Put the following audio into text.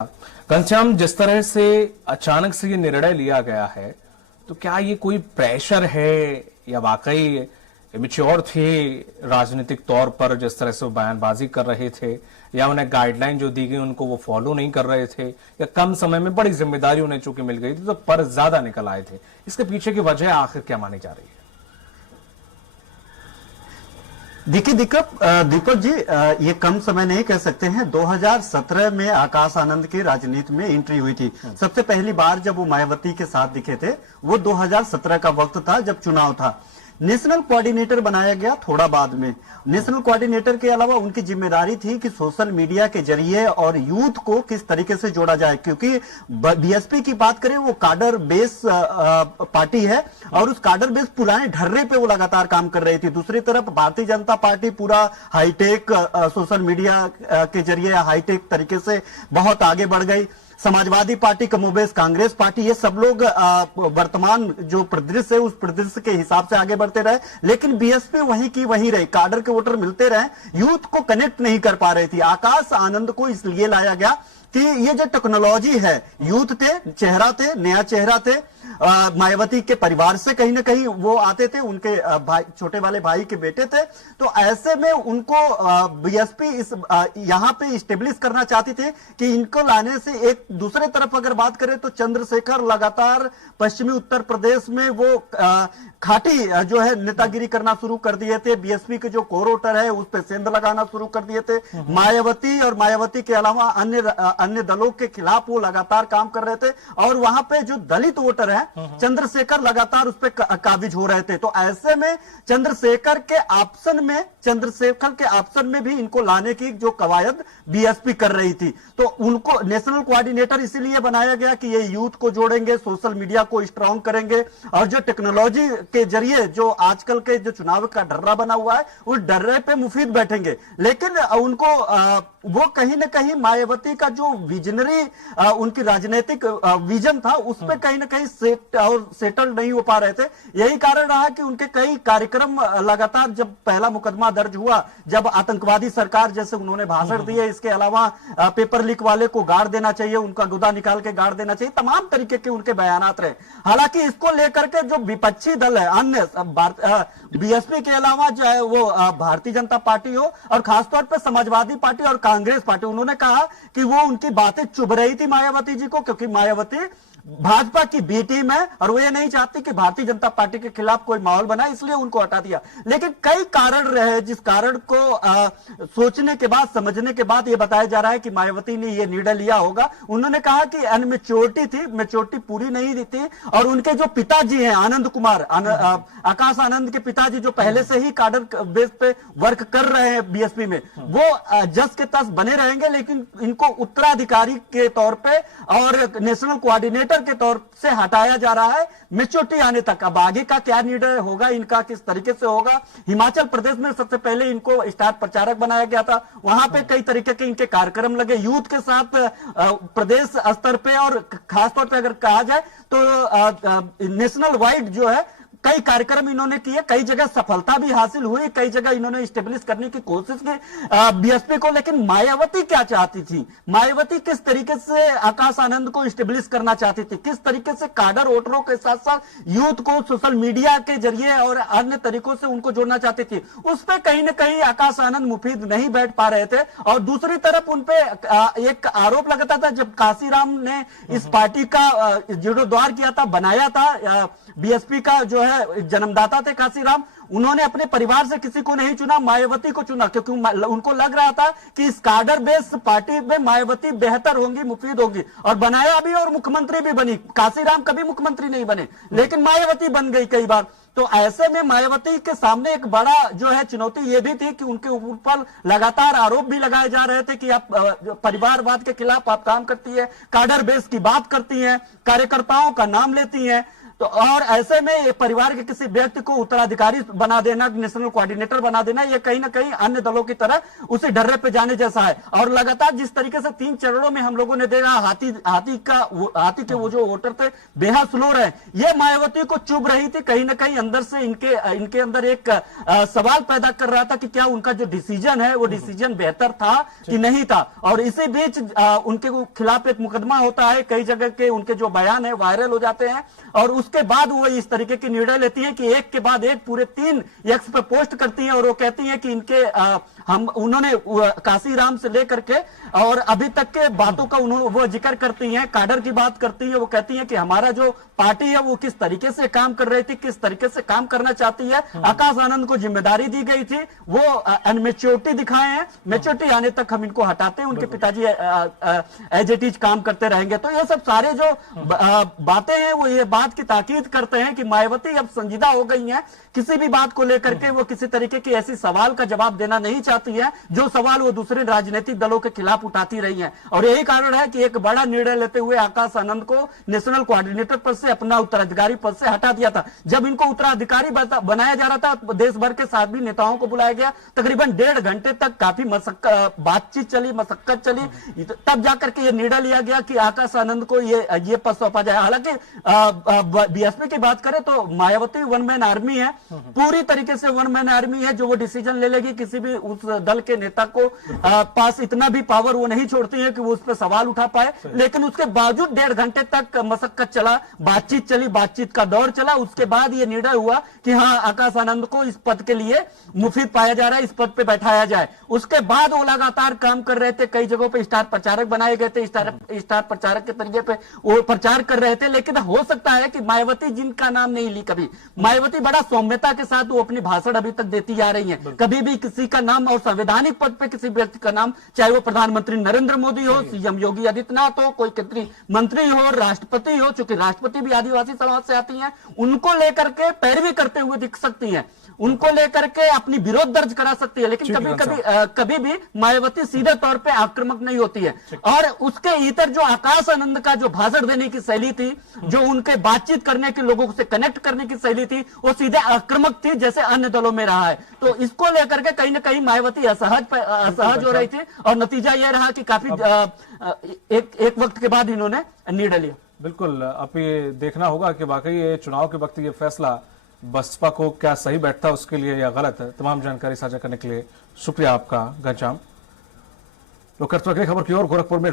घनश्याम, जिस तरह से अचानक से ये निर्णय लिया गया है, तो क्या ये कोई प्रेशर है या वाकई इमेच्योर थे राजनीतिक तौर पर, जिस तरह से वो बयानबाजी कर रहे थे, या उन्हें गाइडलाइन जो दी गई उनको वो फॉलो नहीं कर रहे थे, या कम समय में बड़ी जिम्मेदारी उन्हें चूंकि मिल गई थी तो पर ज्यादा निकल आए थे? इसके पीछे की वजह आखिर क्या मानी जा रही है? देखिए दीपक जी, ये कम समय नहीं कह सकते हैं। 2017 में आकाश आनंद की राजनीति में एंट्री हुई थी। सबसे पहली बार जब वो मायावती के साथ दिखे थे वो 2017 का वक्त था जब चुनाव था। नेशनल कोऑर्डिनेटर बनाया गया थोड़ा बाद में। नेशनल कोऑर्डिनेटर के अलावा उनकी जिम्मेदारी थी कि सोशल मीडिया के जरिए और यूथ को किस तरीके से जोड़ा जाए, क्योंकि बीएसपी की बात करें वो काडर बेस पार्टी है और उस काडर बेस पुराने ढर्रे पे वो लगातार काम कर रही थी। दूसरी तरफ भारतीय जनता पार्टी पूरा हाईटेक सोशल मीडिया के जरिए हाईटेक तरीके से बहुत आगे बढ़ गई। समाजवादी पार्टी, कमोबेश कांग्रेस पार्टी, ये सब लोग वर्तमान जो परिदृश्य है उस परिदृश्य के हिसाब से आगे बढ़ते रहे, लेकिन बीएसपी वहीं की वहीं रही। काडर के वोटर मिलते रहे, यूथ को कनेक्ट नहीं कर पा रही थी। आकाश आनंद को इसलिए लाया गया कि ये जो टेक्नोलॉजी है, यूथ थे, चेहरा थे, नया चेहरा थे। मायावती के परिवार से कहीं ना कहीं वो आते थे, उनके भाई, छोटे वाले भाई के बेटे थे। तो ऐसे में उनको बीएसपी इस यहां पे स्टेब्लिश करना चाहती थी कि इनको लाने से एक दूसरे तरफ अगर बात करें तो चंद्रशेखर लगातार पश्चिमी उत्तर प्रदेश में वो खाटी जो है नेतागिरी करना शुरू कर दिए थे। बीएसपी के जो कोर वोटर है उस पर सेंध लगाना शुरू कर दिए थे। मायावती और मायावती के अलावा अन्य दलों के खिलाफ वो लगातार काम कर रहे थे और वहां पे जो दलित वोटर है चंद्रशेखर लगातार उस पर काबिज हो रहे थे। तो ऐसे में चंद्रशेखर के ऑप्शन में भी इनको लाने की जो कवायद बीएसपी कर रही थी। तो उनको नेशनल कोऑर्डिनेटर इसीलिए बनाया गया कि ये यूथ को जोड़ेंगे, सोशल मीडिया को स्ट्रांग करेंगे और जो टेक्नोलॉजी के जरिए जो आजकल के जो चुनाव का डर्रा बना हुआ है उस डर्रे पे मुफीद बैठेंगे। लेकिन उनको वो कहीं ना कहीं मायावती का जो विजनरी उनकी राजनीतिक विजन था उस पर कहीं ना कहीं सेटल नहीं हो पा रहे थे। यही कारण रहा कि उनके कई कार्यक्रम लगातार, जब पहला मुकदमा दर्ज हुआ, जब आतंकवादी सरकार जैसे उन्होंने भाषण दिए, इसके अलावा पेपर लीक वाले को गाड़ देना चाहिए, उनका गुदा निकाल के गाड़ देना चाहिए, तमाम तरीके के उनके बयानात रहे। हालांकि इसको लेकर के जो विपक्षी दल है, अन्य बीएसपी के अलावा जो है वो भारतीय जनता पार्टी हो और खासतौर पर समाजवादी पार्टी और कांग्रेस पार्टी, उन्होंने कहा कि वो उनकी बातें चुभ रही थी मायावती जी को, क्योंकि मायावती भाजपा की बी टीम है और वो ये नहीं चाहती कि भारतीय जनता पार्टी के खिलाफ कोई माहौल बनाए, इसलिए उनको हटा दिया। लेकिन कई कारण रहे जिस कारण को सोचने के बाद, समझने के बाद ये बताया जा रहा है कि मायावती ने ये निर्णय लिया होगा। उन्होंने कहा कि अनमेच्योरिटी थी, मेच्योरिटी पूरी नहीं थी और उनके जो पिताजी हैं आनंद कुमार, आकाश आनंद के पिताजी जो पहले से ही काडर बेस पे वर्क कर रहे हैं बीएसपी में, वो जस के तस बने रहेंगे, लेकिन इनको उत्तराधिकारी के तौर पर और नेशनल कोऑर्डिनेटर के तौर से हटाया जा रहा है मेच्योरिटी आने तक। अब आगे का क्या निर्णय होगा इनका, किस तरीके से होगा? हिमाचल प्रदेश में सबसे पहले इनको स्टार प्रचारक बनाया गया था, वहां पे कई तरीके के इनके कार्यक्रम लगे यूथ के साथ प्रदेश स्तर पे, और खासतौर पे अगर कहा जाए तो नेशनल वाइड जो है कई कार्यक्रम इन्होंने किए, कई जगह सफलता भी हासिल हुई, कई जगह इन्होंने स्टेब्लिश करने की कोशिश की बीएसपी को। लेकिन मायावती क्या चाहती थी? मायावती किस तरीके से आकाश आनंद को स्टेब्लिश करना चाहती थी, किस तरीके से काडर वोटरों के साथ साथ यूथ को सोशल मीडिया के जरिए और अन्य तरीकों से उनको जोड़ना चाहती थी, उस पर कहीं ना कहीं आकाश आनंद मुफीद नहीं बैठ पा रहे थे। और दूसरी तरफ उनपे एक आरोप लगता था, जब काशीराम ने इस पार्टी का जीर्णोद्धार किया था, बनाया था, बीएसपी का जो है जन्मदाता थे काशीराम, उन्होंने अपने परिवार से किसी को नहीं चुना, मायावती को चुना, क्योंकि उनको लग रहा था कि इस काडर बेस पार्टी में मायावती बेहतर होंगी, मुफीद होगी, और बनाया भी और मुख्यमंत्री भी बनी। काशीराम कभी मुख्यमंत्री नहीं बने, लेकिन मायावती बन गई कई बार। तो ऐसे में मायावती के सामने एक बड़ा जो है चुनौती ये भी थी कि उनके ऊपर लगातार आरोप भी लगाए जा रहे थे कि आप परिवारवाद के खिलाफ आप काम करती है, काडर बेस की बात करती हैं, कार्यकर्ताओं का नाम लेती हैं। तो और ऐसे में ये परिवार के किसी व्यक्ति को उत्तराधिकारी बना देना, नेशनल कोऑर्डिनेटर बना देना, ये कहीं ना कहीं अन्य दलों की तरह उसी ढर्रे पे जाने जैसा है। और लगातार जिस तरीके से 3 चरणों में हम लोगों ने देखा, हाथी के वो जो वोटर थे बेहद स्लो रहे, ये मायावती को चुभ रही थी, कहीं ना कहीं अंदर से इनके अंदर एक सवाल पैदा कर रहा था कि क्या उनका जो डिसीजन है वो डिसीजन बेहतर था कि नहीं था। और इसी बीच उनके खिलाफ एक मुकदमा होता है, कई जगह के उनके जो बयान है वायरल हो जाते हैं, और उसके बाद वो इस तरीके की निर्णय लेती है कि एक के बाद एक पूरे 3 एक्स पे पोस्ट करती है, और वो कहती है कि इनके उन्होंने काशीराम से लेकर के और अभी तक के बातों का वो जिक्र करती हैं, काडर की बात करती है। वो कहती है कि हमारा जो पार्टी है वो किस तरीके से काम कर रही थी, किस तरीके से काम करना चाहती है। आकाश आनंद को जिम्मेदारी दी गई थी, वो अनमेच्योरिटी दिखाए हैं, मेच्योरिटी आने तक हम इनको हटाते हैं, उनके पिताजी एज इट इज काम करते रहेंगे। तो ये सब सारे जो बातें हैं वो ये बात की ताकीद करते हैं कि मायावती अब संजीदा हो गई हैं, किसी भी बात को लेकर के वो किसी तरीके की ऐसी सवाल का जवाब देना नहीं चाहती है जो सवाल वो दूसरे राजनीतिक दलों के खिलाफ उठाती रही हैं। और यही कारण है कि एक बड़ा निर्णय लेते हुए आकाश आनंद को नेशनल कोऑर्डिनेटर पद से, अपना उत्तराधिकारी पद से हटा दिया था। जब इनको उत्तराधिकारी बनाया जा रहा था, देश भर के साध्वी नेताओं को बुलाया गया, तकरीबन 1.5 घंटे तक काफी बातचीत चली, मशक्कत चली, तब जाकर के ये निर्णय लिया गया कि आकाश आनंद को ये पद सौंपा जाए। हालांकि बीएसपी की बात करें तो मायावती वन मैन आर्मी है, पूरी तरीके से वन मैन आर्मी है, जो वो डिसीजन ले लेगी, किसी भी उस दल के नेता को पास इतना भी पावर वो नहीं छोड़ती है कि वो उस पर सवाल उठा पाए। लेकिन उसके बावजूद 1.5 घंटे तक मशक्कत चला, बातचीत चली, बातचीत का दौर चला। उसके बाद ये निर्णय हुआ कि हाँ, आकाश आनंद को इस पद के लिए मुफीद पाया जा रहा है, इस पद पे बैठाया जाए। उसके बाद वो लगातार काम कर रहे थे, कई जगहों पे स्टार प्रचारक बनाए गए थे, स्टार प्रचारक के तरीके पे वो प्रचार कर रहे थे। लेकिन हो सकता है कि मायावती, जिनका नाम नहीं ली कभी, मायावती बड़ा सौम्यता के साथ वो अपनी भाषण अभी तक देती जा रही है, कभी भी किसी का नाम और संवैधानिक पद पे किसी व्यक्ति का नाम, चाहे वो प्रधानमंत्री नरेंद्र मोदी हो, सीएम योगी आदित्यनाथ हो, कोई केंद्रीय मंत्री हो, राष्ट्रपति हो, चूंकि राष्ट्रपति भी आदिवासी समाज से आती हैं, उनको लेकर के पैरवी करते हुए दिख सकती हैं, उनको लेकर के अपनी विरोध दर्ज करा सकती है। लेकिन कभी भी मायावती सीधे तौर पे आक्रामक नहीं होती है। और उसके इतर जो आकाश आनंद का जो भाषण देने की शैली थी, जो उनके बातचीत करने की, लोगों से कनेक्ट करने की शैली थी, वो सीधे आक्रामक थी, जैसे अन्य दलों में रहा है। तो इसको लेकर के कहीं ना कहीं मायावती असहज हो रही थी, और नतीजा यह रहा कि काफी एक वक्त के बाद इन्होंने निर्णय लिया। बिल्कुल, अब ये देखना होगा कि वाकई ये चुनाव के वक्त ये फैसला बसपा को क्या सही बैठता है उसके लिए या गलत है। तमाम जानकारी साझा करने के लिए शुक्रिया आपका घनश्याम। रुक करते अगली खबर की ओर। गोरखपुर में